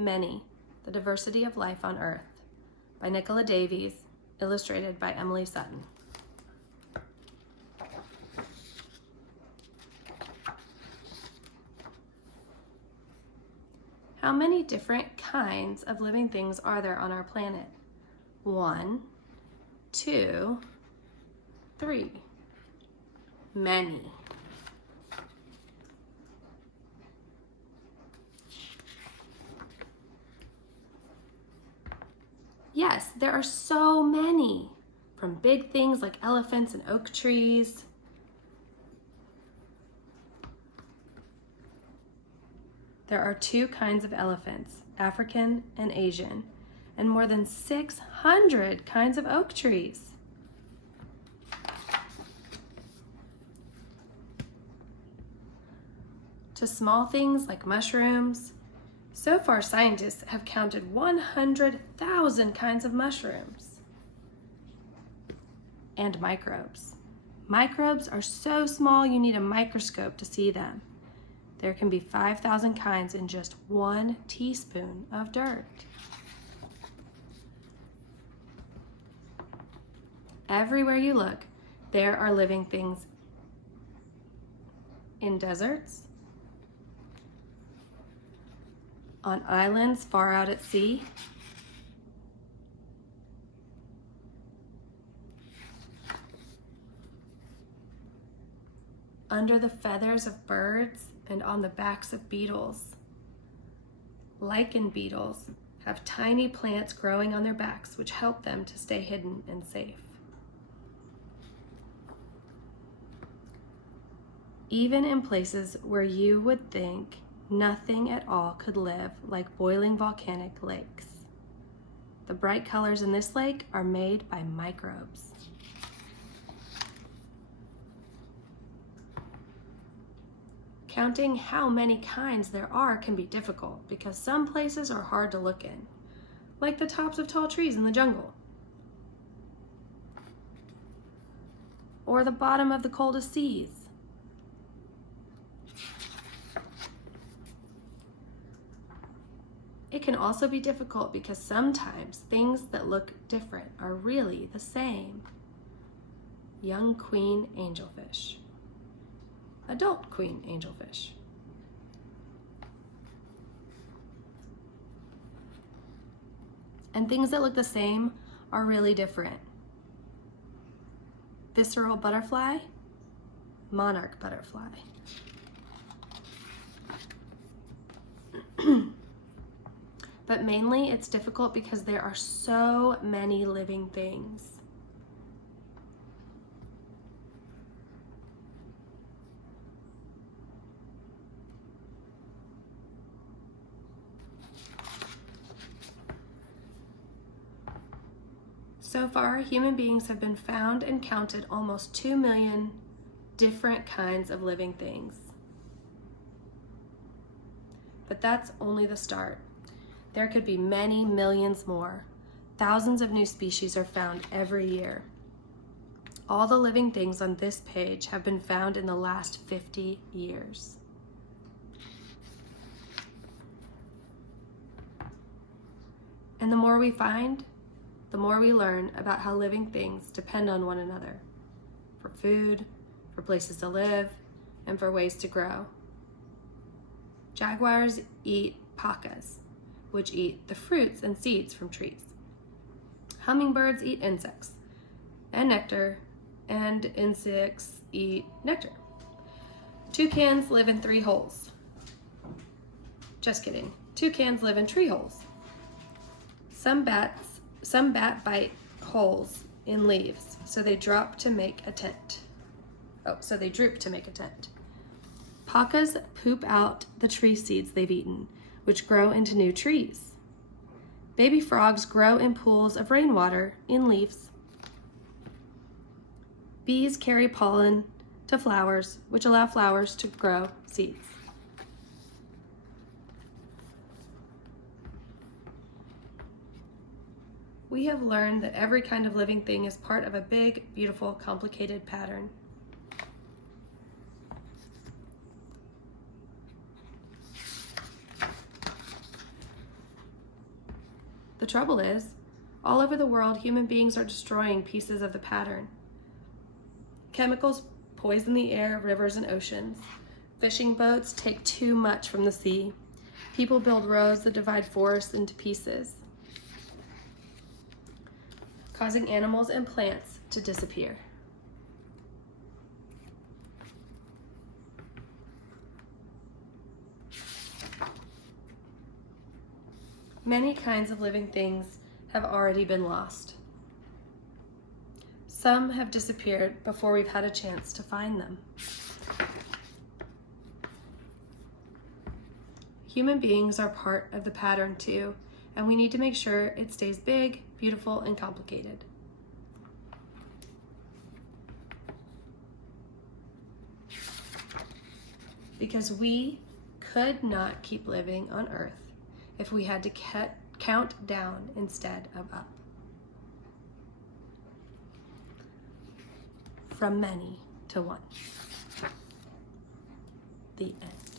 Many, the Diversity of Life on Earth by Nicola Davies, illustrated by Emily Sutton. How many different kinds of living things are there on our planet? 1, 2, 3. Many. Yes, there are so many, from big things like elephants and oak trees, there are 2 kinds of elephants, African and Asian, and more than 600 kinds of oak trees. To small things like mushrooms, so far scientists have counted 100,000 kinds of mushrooms. And microbes. Microbes are so small you need a microscope to see them. There can be 5,000 kinds in just 1 teaspoon of dirt. Everywhere you look, there are living things in deserts, on islands far out at sea, under the feathers of birds and on the backs of beetles. Lichen beetles have tiny plants growing on their backs which help them to stay hidden and safe. Even in places where you would think nothing at all could live, like boiling volcanic lakes. The bright colors in this lake are made by microbes. Counting how many kinds there are can be difficult because some places are hard to look in, like the tops of tall trees in the jungle, or the bottom of the coldest seas. It can also be difficult because sometimes things that look different are really the same. Young queen angelfish. Adult queen angelfish. And things that look the same are really different. Visceral butterfly, monarch butterfly. But mainly it's difficult because there are so many living things. So far, human beings have been found and counted almost 2 million different kinds of living things. But that's only the start. There could be many millions more. Thousands of new species are found every year. All the living things on this page have been found in the last 50 years. And the more we find, the more we learn about how living things depend on one another, for food, for places to live, and for ways to grow. Jaguars eat pacas, which eat the fruits and seeds from trees. Hummingbirds eat insects and nectar, and insects eat nectar. Toucans live in 3 holes. Just kidding. Toucans live in tree holes. Some bat bite holes in leaves, so they droop to make a tent. Pacas poop out the tree seeds they've eaten, which grow into new trees. Baby frogs grow in pools of rainwater in leaves. Bees carry pollen to flowers, which allow flowers to grow seeds. We have learned that every kind of living thing is part of a big, beautiful, complicated pattern. trouble is, all over the world, human beings are destroying pieces of the pattern. Chemicals poison the air, rivers, and oceans. Fishing boats take too much from the sea. People build roads that divide forests into pieces, causing animals and plants to disappear. Many kinds of living things have already been lost. Some have disappeared before we've had a chance to find them. Human beings are part of the pattern too, and we need to make sure it stays big, beautiful, and complicated. Because we could not keep living on Earth if we had to count down instead of up. From many to one. The end.